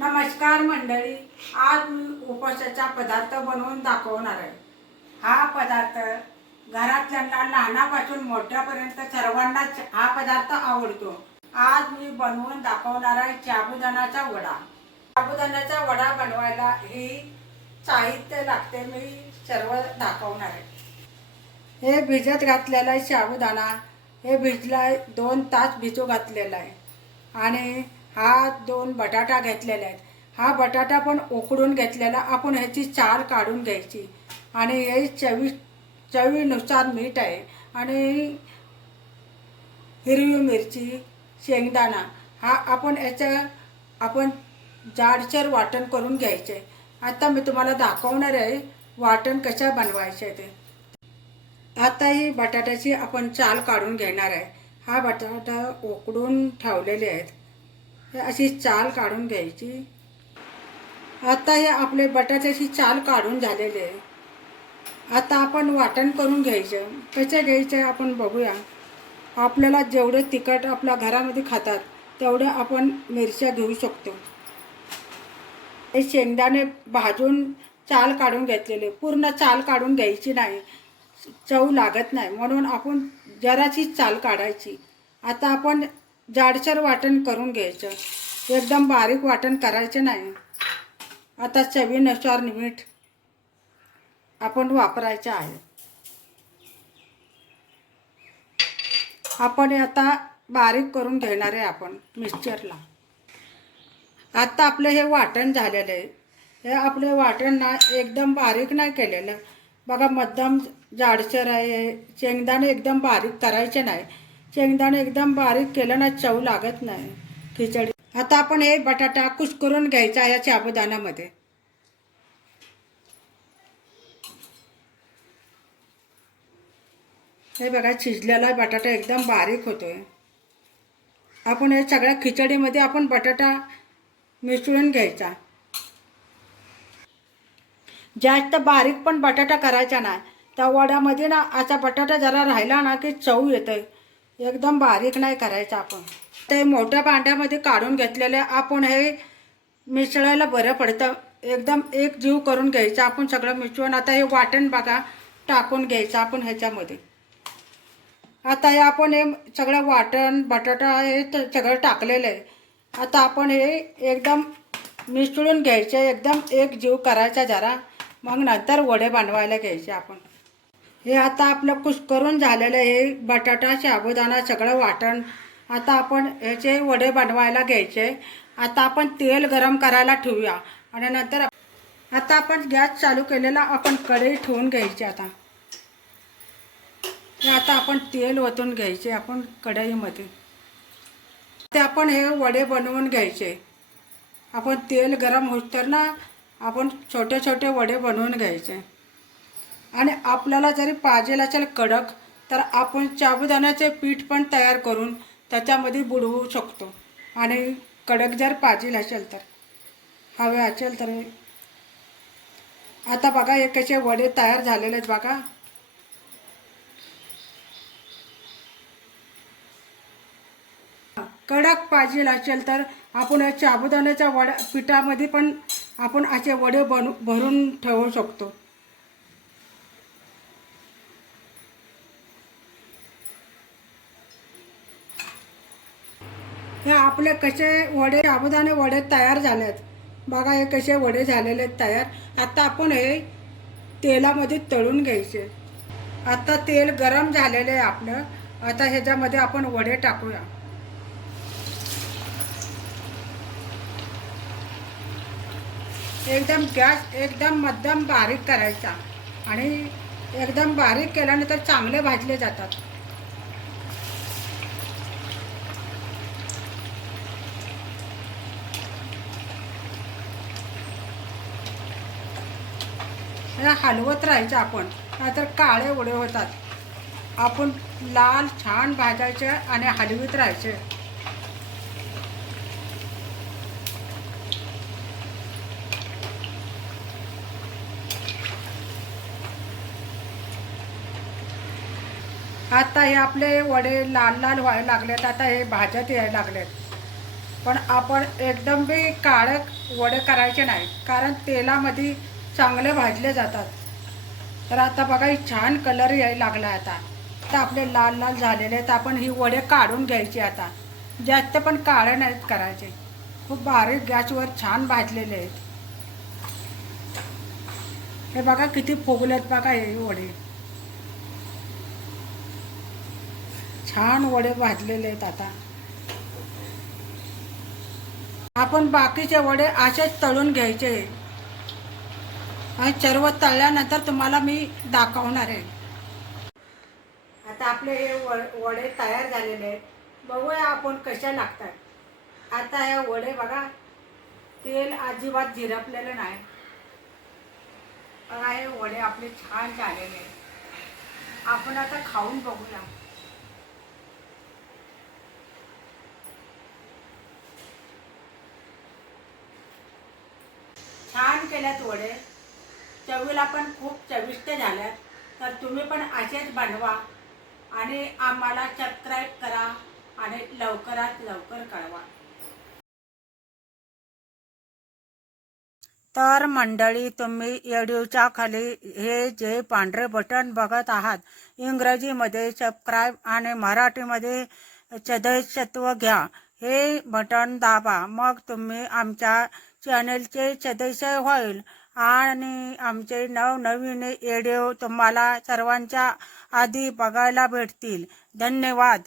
नमस्कार मंडळी, आज मी उपवासाचा पदार्थ बनवून दाखवणार आहे। हा पदार्थ घरातल्यांना लहानापासून मोठ्यापर्यंत सर्वांनाच हा पदार्थ आवडतो। आज मी बनवून दाखवणार आहे साबुदाण्याचा वडा। साबुदाण्याचा वडा बनवायला ही साहित्य लागते, मी सर्व दाखवणार आहे। हे भिजत घातलेला आहे साबुदाणा, हे भिजलाय 2 तास भिजू घातलेला आहे। आणि हा 2 बटाटा घेतलेले आहेत। हा बटाटा पण उकडून घेतलेला, आपण ह्याची चाल काढून घ्यायची। आणि हे चवीनुसार मीठ आहे आणि हिरवी मिरची, शेंगदाणा हा आपण जाडसर वाटण करून घ्यायचे। आता मी तुम्हाला दाखवणार आहे वाटण कसं बनवायचे ते। आता ही बटाट्याची आपण चाल काढून घेणार आहे। हा बटाटा उकडून ठेवलेले आहेत, हे अशी चाल काढून घ्यायची। आता हे आपले बटाट्याची चाल काढून झालेले आहे। आता आपण वाटण करून घ्यायचं। कसे घ्यायचे आपण बघूया। आपल्याला जेवढे तिखट आपल्या घरामध्ये खातात तेवढे आपण मिरच्या घेऊ शकतो। हे शेंगदाणे भाजून चाल काढून घेतलेले, पूर्ण चाल काढून घ्यायची नाही, चव लागत नाही, म्हणून आपण जराशी चाल काढायची। आता आपण जाडसर वाटण करून घ्यायचं, एकदम बारीक वाटण करायचं नाही। आता चवीनुसार मीठ आपण वापरायचं आहे। आपण आता बारीक करून घेणार आहे आपण मिक्सरला। आता आपलं हे वाटण झालेलं आहे। हे आपले वाटण ना एकदम बारीक नाही केलेलं, बघा मध्यम जाडसर आहे। शेंगदाणे एकदम बारीक करायचे नाही, शेंगदाणे एकदम बारीक केलं ना चव लागत नाही खिचडी। आता आपण हे बटाटा कुस्करून घ्यायचा या साबुदाण्यामध्ये। हे बघा शिजलेला बटाटा एकदम बारीक होतोय। आपण हे सगळ्या खिचडीमध्ये आपण बटाटा मिसळून घ्यायचा। जास्त बारीक पण बटाटा करायचा नाही, त्या वड्यामध्ये ना असा बटाटा जरा राहिला ना की चव येते। एकदम बारीक नाही करायचा आपण। ते मोठ्या भांड्यामध्ये काढून घेतलेले आपण हे मिसळायला बरं पडतं। एकदम एक जीव करून घ्यायचा आपण सगळं मिसळून। आता हे वाटण बघा टाकून घ्यायचं आपण ह्याच्यामध्ये। आता हे आपण हे सगळं वाटण बटाटा हे सगळं टाकलेलं आहे। आता आपण हे एकदम मिसळून घ्यायचे, एकदम एक जीव करायचा जरा, मग नंतर वडे बनवायला घ्यायचे आपण। हे आता आपलं कुस्करून झालेलं आहे बटाटा साबुदाणा सगळं वाटण। आता आपण ह्याचे वडे बनवायला घ्यायचे। आता आपण तेल गरम करायला ठेवूया आणि नंतर आता आपण गॅस चालू केलेला, आपण कढई ठेवून घ्यायची। आता आपण तेल ओतून घ्यायचे आपण कढईमध्ये। ते आपण हे वडे बनवून घ्यायचे। आपण तेल गरम होतं ना आपण छोटे छोटे वडे बनवून घ्यायचे। आणि आपल्याला जरी पाहिजे असेल कडक तर आपण साबुदाण्याचे पीठ पण तयार करून त्याच्यामध्ये बुडवू शकतो। आणि कडक जर पाहिजे असेल तर हवे असेल तर। आता बघा हे कसे वडे तयार झालेले आहेत बघा। कडक पाहिजे असेल तर आपण साबुदाण्याच्या वड्या पिठामध्ये पण आपण असे वडे भरून ठेवू शकतो। हे आपले कसे वडे साबुदाणे वडे तयार झालेत बघा। हे कसे वडे झालेले आहेत तयार। आता आपण हे तेलामध्ये तळून घ्यायचे। आता तेल गरम झालेले आहे आपलं। आता ह्याच्यामध्ये आपण वडे टाकूया। एकदम गॅस एकदम मध्यम बारीक करायचा आणि एकदम बारीक केल्यानंतर चांगले भाजले जातात। हलवत राहायचं आपण, नाहीतर काळे वडे होतात। आपण लाल छान भाजायचे आणि हलवत राहायचे। आता हे आपले वडे लाल लाल व्हायला लागलेत, आता हे भाजत यायला लागलेत। पण आपण एकदम बी काळे वडे करायचे नाही, कारण तेलामध्ये चांगले भाजले जातात. तर आता बघा ही छान कलर यायला लागला आता. तर आपले लाल लाल झालेले आहेत. आपण ही वडे काढून घ्यायची आता. जास्त पण काळे नाहीत करायचे, खूप बारीक गॅसवर छान भाजलेले आहेत. हे बघा किती फुगलेत बघा हे वडे. छान वडे भाजलेले आहेत आता. आपण बाकीचे वडे असेच तळून घ्यायचे आणि सर्व तळल्यानंतर तुम्हाला मी दाखवणार आहे. आता आपले हे वडे तयार झालेले आहेत. बघूया आपण कशा लागतात. आता हे वडे बघा, तेल अजिबात झिरपलेलं नाही. बघा हे वडे आपले छान झालेले आहेत. आपण आता खाऊन बघूया. छान केल्यात वडे, चवीला पण खूप चविष्ट झाल्यात. तर तुम्ही पण असेच बनवा आणि आम्हाला सबस्क्राईब करा आणि लवकरात लवकर कळवा. तर मंडळी, तुम्ही व्हिडिओच्या खाली हे जे पांढरे बटन बघत आहात, इंग्रजीमध्ये सबस्क्राईब आणि मराठीमध्ये सदस्यत्व घ्या, हे बटन दाबा. मग तुम्ही आमच्या चॅनलचे सदस्य होईल आणि आमचे नवनवीन व्हिडिओ तुम्हाला सर्वांच्या आधी बघायला भेटतील. धन्यवाद.